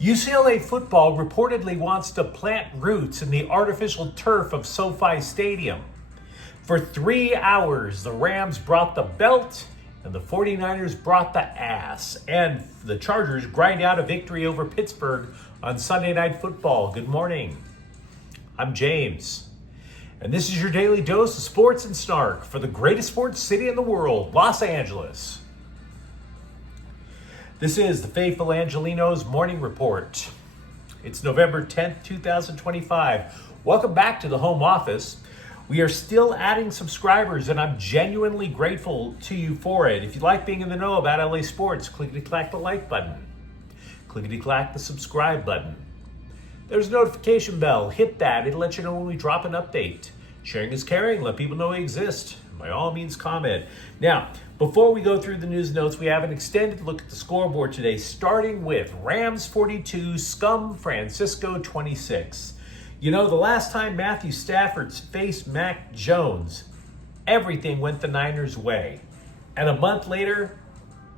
UCLA football reportedly wants to plant roots in the artificial turf of SoFi Stadium. For 3 hours, the Rams brought the belt and the 49ers brought the ass. And the Chargers grind out a victory over Pittsburgh on Sunday Night Football. Good morning. I'm James. And this is your daily dose of sports and snark for the greatest sports city in the world, Los Angeles. This is the faithful Angelenos Morning Report. It's November 10th, 2025. Welcome back to the home office. We are still adding subscribers, and I'm genuinely grateful to you for it. If you like being in the know about LA sports, clickety-clack the like button. Clickety-clack the subscribe button. There's a notification bell. Hit that. It'll let you know when we drop an update. Sharing is caring. Let people know we exist. By all means, comment. Now, before we go through the news notes, we have an extended look at the scoreboard today, starting with Rams 42, Scum Francisco 26. You know, the last time Matthew Stafford faced Mac Jones, everything went the Niners' way. And a month later,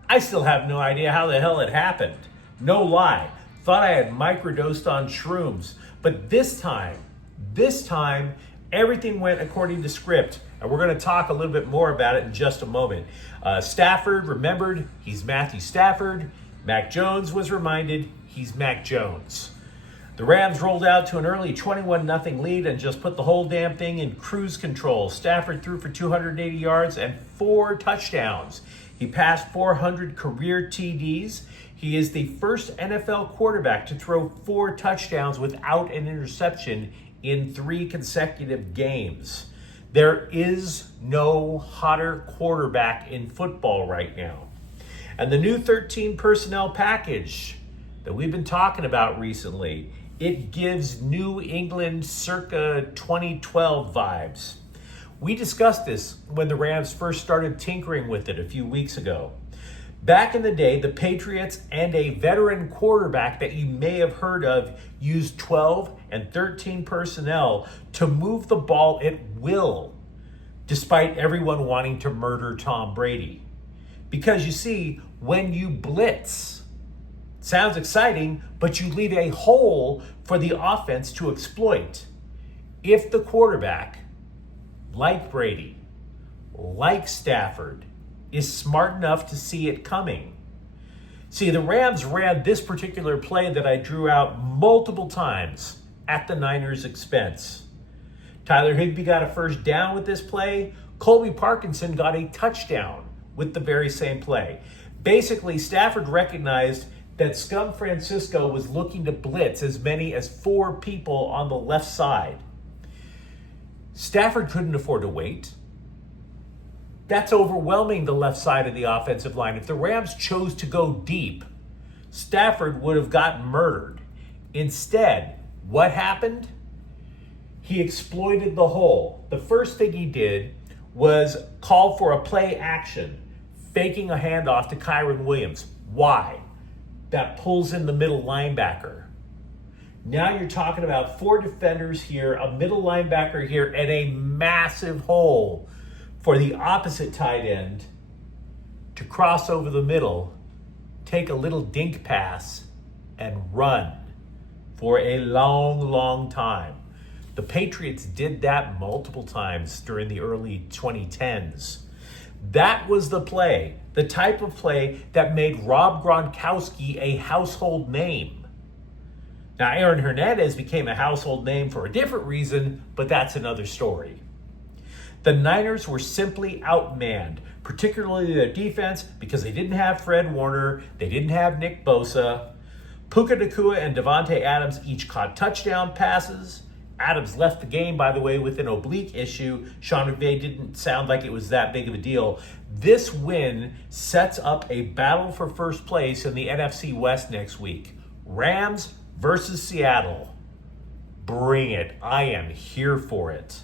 I still have no idea how the hell it happened. No lie. Thought I had microdosed on shrooms. But this time, everything went according to script. And we're going to talk a little bit more about it in just a moment. Stafford remembered he's Matthew Stafford. Mac Jones was reminded he's Mac Jones. The Rams rolled out to an early 21-0 lead and just put the whole damn thing in cruise control. Stafford threw for 280 yards and 4 touchdowns. He passed 400 career TDs. He is the first NFL quarterback to throw 4 touchdowns without an interception in 3 consecutive games. There is no hotter quarterback in football right now. And the new 13 personnel package that we've been talking about recently, it gives New England circa 2012 vibes. We discussed this when the Rams first started tinkering with it a few weeks ago. Back in the day, the Patriots and a veteran quarterback that you may have heard of used 12 and 13 personnel to move the ball at will, despite everyone wanting to murder Tom Brady. Because you see, when you blitz, it sounds exciting, but you leave a hole for the offense to exploit. If the quarterback, like Brady, like Stafford, is smart enough to see it coming. See, the Rams ran this particular play that I drew out multiple times at the Niners' expense. Tyler Higbee got a first down with this play. Colby Parkinson got a touchdown with the very same play. Basically, Stafford recognized that Scum Francisco was looking to blitz as many as 4 people on the left side. Stafford couldn't afford to wait. That's overwhelming the left side of the offensive line. If the Rams chose to go deep, Stafford would have gotten murdered. Instead, what happened? He exploited the hole. The first thing he did was call for a play action, faking a handoff to Kyren Williams. Why? That pulls in the middle linebacker. Now you're talking about 4 defenders here, a middle linebacker here, and a massive hole for the opposite tight end to cross over the middle, take a little dink pass, and run for a long, long time. The Patriots did that multiple times during the early 2010s. That was the play, the type of play that made Rob Gronkowski a household name. Now, Aaron Hernandez became a household name for a different reason, but that's another story. The Niners were simply outmanned, particularly their defense, because they didn't have Fred Warner, they didn't have Nick Bosa. Puka Nacua and Devontae Adams each caught touchdown passes. Adams left the game, by the way, with an oblique issue. Sean McVay didn't sound like it was that big of a deal. This win sets up a battle for first place in the NFC West next week. Rams versus Seattle. Bring it. I am here for it.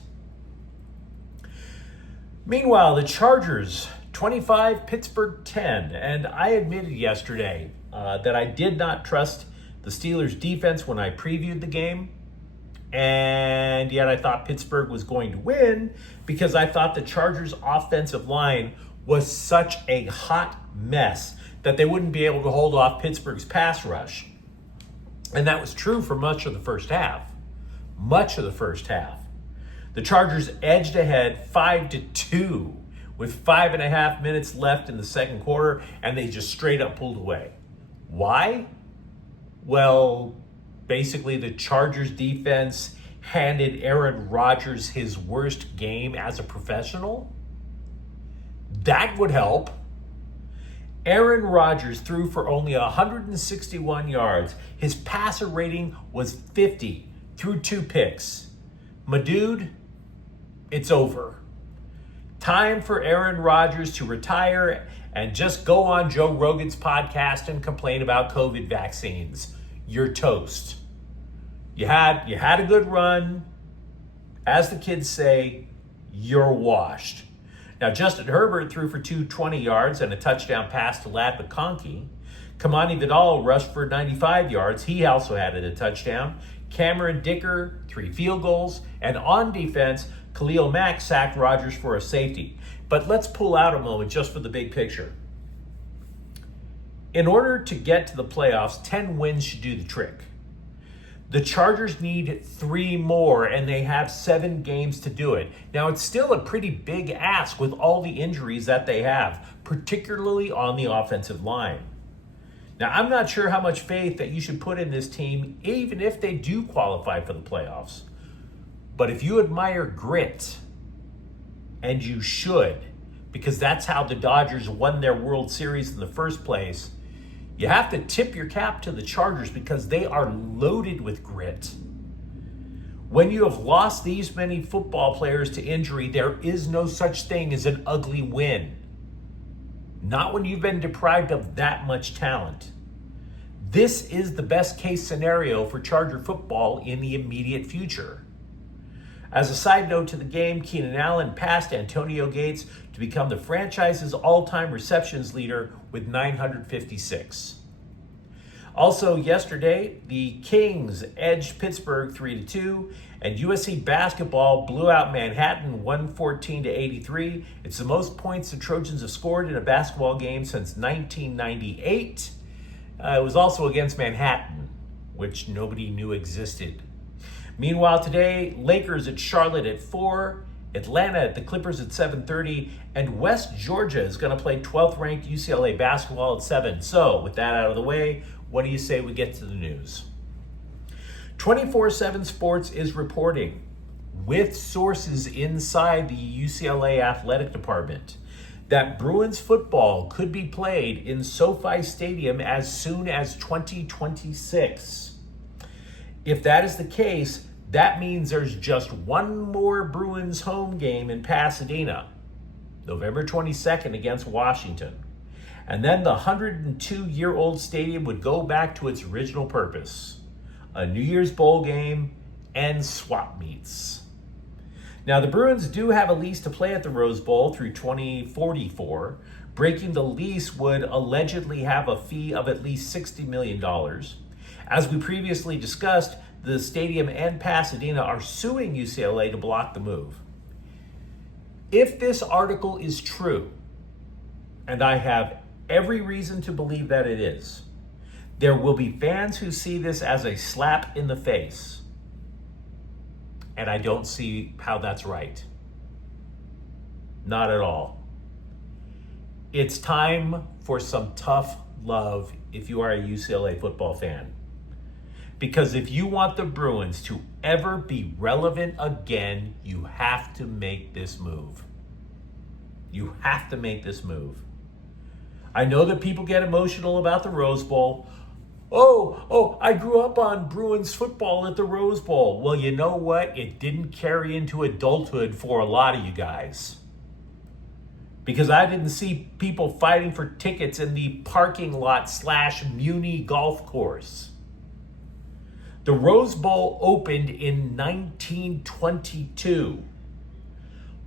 Meanwhile, the Chargers, 25, Pittsburgh 10. And I admitted yesterday that I did not trust the Steelers' defense when I previewed the game. And yet I thought Pittsburgh was going to win because I thought the Chargers' offensive line was such a hot mess that they wouldn't be able to hold off Pittsburgh's pass rush. And that was true for much of the first half. Much of the first half. The Chargers edged ahead 5-2 with 5.5 minutes left in the second quarter, and they just straight up pulled away. Why? Well, basically the Chargers defense handed Aaron Rodgers his worst game as a professional. That would help. Aaron Rodgers threw for only 161 yards. His passer rating was 50, threw 2 picks. My dude, it's over. Time for Aaron Rodgers to retire and just go on Joe Rogan's podcast and complain about COVID vaccines. You're toast. You had a good run. As the kids say, you're washed. Now, Justin Herbert threw for 220 yards and a touchdown pass to Ladd McConkey. Kamani Vidal rushed for 95 yards. He also added a touchdown. Cameron Dicker, 3 field goals. And on defense, Khalil Mack sacked Rodgers for a safety. But let's pull out a moment just for the big picture. In order to get to the playoffs, 10 wins should do the trick. The Chargers need 3 more, and they have 7 games to do it. Now, it's still a pretty big ask with all the injuries that they have, particularly on the offensive line. Now, I'm not sure how much faith that you should put in this team, even if they do qualify for the playoffs. But if you admire grit, and you should, because that's how the Dodgers won their World Series in the first place, you have to tip your cap to the Chargers because they are loaded with grit. When you have lost these many football players to injury, there is no such thing as an ugly win. Not when you've been deprived of that much talent. This is the best case scenario for Charger football in the immediate future. As a side note to the game, Keenan Allen passed Antonio Gates to become the franchise's all-time receptions leader with 956. Also yesterday, the Kings edged Pittsburgh 3-2, and USC basketball blew out Manhattan 114-83. It's the most points the Trojans have scored in a basketball game since 1998. It was also against Manhattan, which nobody knew existed. Meanwhile, today, Lakers at Charlotte at 4, Atlanta at the Clippers at 7:30, and West Georgia is going to play 12th-ranked UCLA basketball at 7. So, with that out of the way, what do you say we get to the news? 24/7 Sports is reporting, with sources inside the UCLA athletic department, that Bruins football could be played in SoFi Stadium as soon as 2026. If that is the case, that means there's just one more Bruins home game in Pasadena, November 22nd against Washington. And then the 102-year-old stadium would go back to its original purpose, a New Year's Bowl game and swap meets. Now, the Bruins do have a lease to play at the Rose Bowl through 2044. Breaking the lease would allegedly have a fee of at least $60 million. As we previously discussed, the stadium and Pasadena are suing UCLA to block the move. If this article is true, and I have every reason to believe that it is, there will be fans who see this as a slap in the face. And I don't see how that's right. Not at all. It's time for some tough love if you are a UCLA football fan. Because if you want the Bruins to ever be relevant again, you have to make this move. You have to make this move. I know that people get emotional about the Rose Bowl. I grew up on Bruins football at the Rose Bowl. Well, you know what? It didn't carry into adulthood for a lot of you guys. Because I didn't see people fighting for tickets in the parking lot / Muni golf course. The Rose Bowl opened in 1922.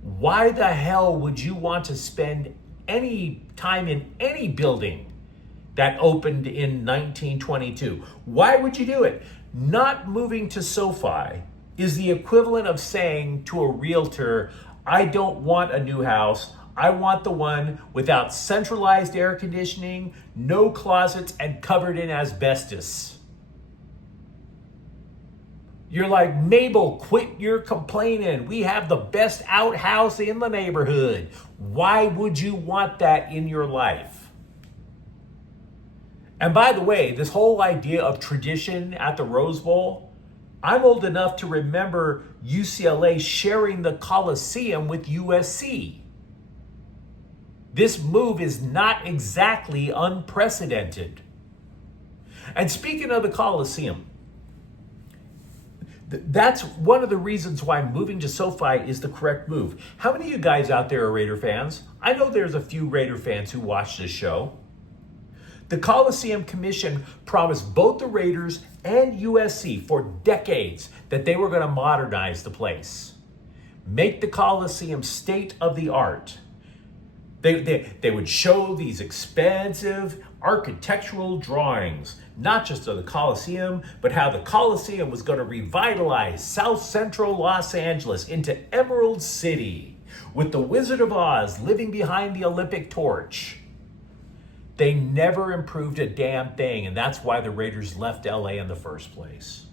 Why the hell would you want to spend any time in any building that opened in 1922? Why would you do it? Not moving to SoFi is the equivalent of saying to a realtor, I don't want a new house. I want the one without centralized air conditioning, no closets, and covered in asbestos. You're like, Mabel, quit your complaining. We have the best outhouse in the neighborhood. Why would you want that in your life? And by the way, this whole idea of tradition at the Rose Bowl, I'm old enough to remember UCLA sharing the Coliseum with USC. This move is not exactly unprecedented. And speaking of the Coliseum, that's one of the reasons why moving to SoFi is the correct move. How many of you guys out there are Raider fans? I know there's a few Raider fans who watch this show. The Coliseum Commission promised both the Raiders and USC for decades that they were going to modernize the place, make the Coliseum state of the art. They would show these expansive architectural drawings, not just of the Coliseum, but how the Coliseum was going to revitalize South Central Los Angeles into Emerald City, with the Wizard of Oz living behind the Olympic torch. They never improved a damn thing, and that's why the Raiders left LA in the first place.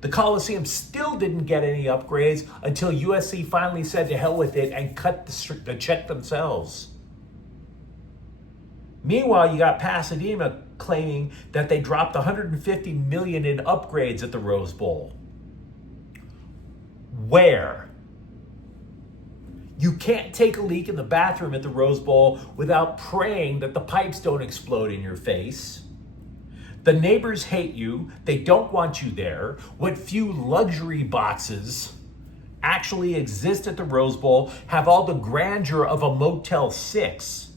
The Coliseum still didn't get any upgrades until USC finally said to hell with it and cut the check themselves. Meanwhile, you got Pasadena claiming that they dropped $150 million in upgrades at the Rose Bowl. Where? You can't take a leak in the bathroom at the Rose Bowl without praying that the pipes don't explode in your face. The neighbors hate you. They don't want you there. What few luxury boxes actually exist at the Rose Bowl have all the grandeur of a Motel 6.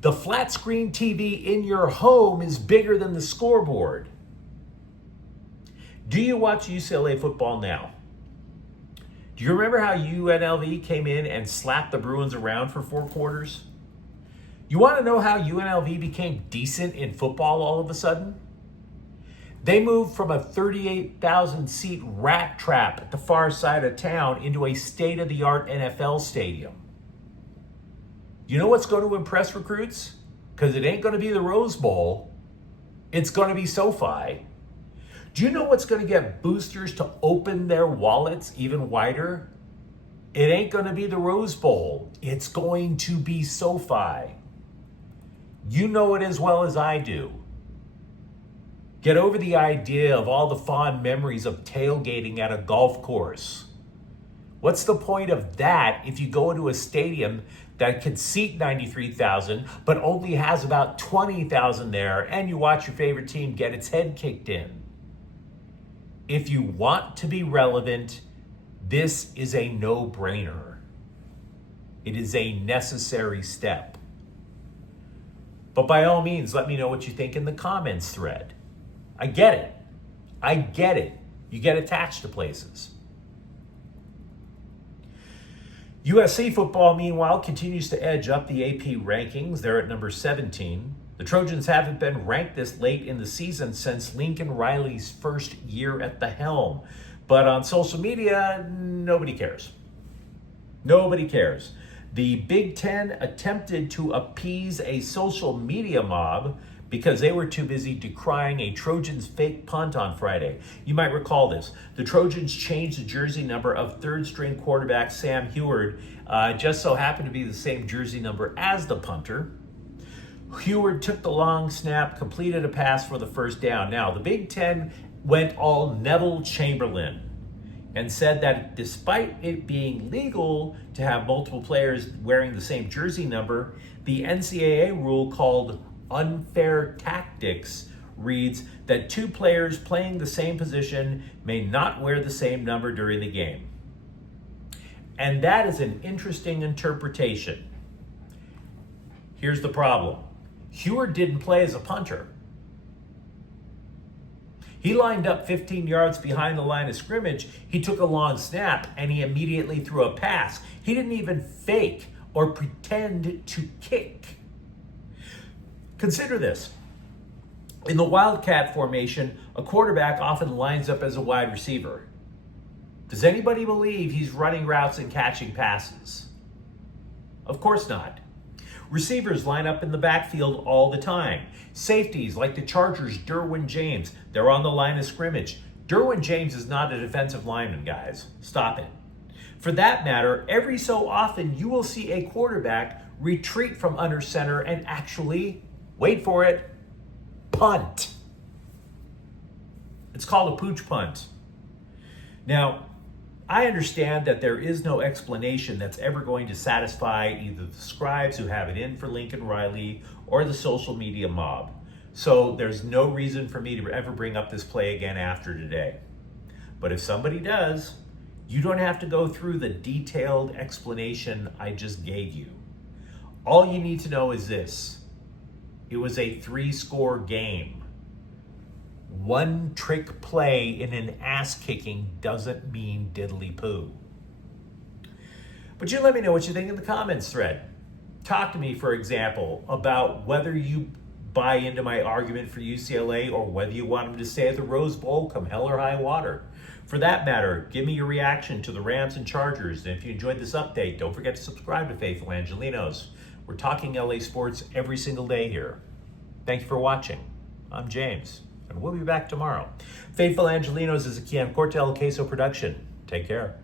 The flat screen TV in your home is bigger than the scoreboard. Do you watch UCLA football now? Do you remember how UNLV came in and slapped the Bruins around for 4 quarters? You want to know how UNLV became decent in football all of a sudden? They moved from a 38,000 seat rat trap at the far side of town into a state-of-the-art NFL stadium. You know what's going to impress recruits? Because it ain't going to be the Rose Bowl. It's going to be SoFi. Do you know what's going to get boosters to open their wallets even wider? It ain't going to be the Rose Bowl. It's going to be SoFi. You know it as well as I do. Get over the idea of all the fond memories of tailgating at a golf course. What's the point of that if you go into a stadium that can seat 93,000 but only has about 20,000 there and you watch your favorite team get its head kicked in? If you want to be relevant, this is a no-brainer. It is a necessary step. But by all means, let me know what you think in the comments thread. I get it. I get it. You get attached to places. USC football, meanwhile, continues to edge up the AP rankings. They're at number 17. The Trojans haven't been ranked this late in the season since Lincoln Riley's first year at the helm. But on social media, nobody cares. Nobody cares. The Big Ten attempted to appease a social media mob because they were too busy decrying a Trojans fake punt on Friday. You might recall this. The Trojans changed the jersey number of third-string quarterback Sam Heward. Just so happened to be the same jersey number as the punter. Heward took the long snap, completed a pass for the first down. Now, the Big Ten went all Neville Chamberlain and said that despite it being legal to have multiple players wearing the same jersey number, the NCAA rule called unfair tactics reads that 2 players playing the same position may not wear the same number during the game. And that is an interesting interpretation. Here's the problem. Heward didn't play as a punter. He lined up 15 yards behind the line of scrimmage. He took a long snap and he immediately threw a pass. He didn't even fake or pretend to kick. Consider this. In the Wildcat formation, a quarterback often lines up as a wide receiver. Does anybody believe he's running routes and catching passes? Of course not. Receivers line up in the backfield all the time. Safeties, like the Chargers' Derwin James, they're on the line of scrimmage. Derwin James is not a defensive lineman, guys. Stop it. For that matter, every so often you will see a quarterback retreat from under center and actually, wait for it, punt. It's called a pooch punt. Now, I understand that there is no explanation that's ever going to satisfy either the scribes who have it in for Lincoln Riley or the social media mob. So there's no reason for me to ever bring up this play again after today. But if somebody does, you don't have to go through the detailed explanation I just gave you. All you need to know is this. It was a 3-score game. One trick play in an ass kicking doesn't mean diddly poo. But you let me know what you think in the comments thread. Talk to me, for example, about whether you buy into my argument for UCLA or whether you want them to stay at the Rose Bowl come hell or high water. For that matter, give me your reaction to the Rams and Chargers. And if you enjoyed this update, don't forget to subscribe to Faithful Angelenos. We're talking LA sports every single day here. Thank you for watching. I'm James, and we'll be back tomorrow. Faithful Angelenos is a Kian Cortel Queso production. Take care.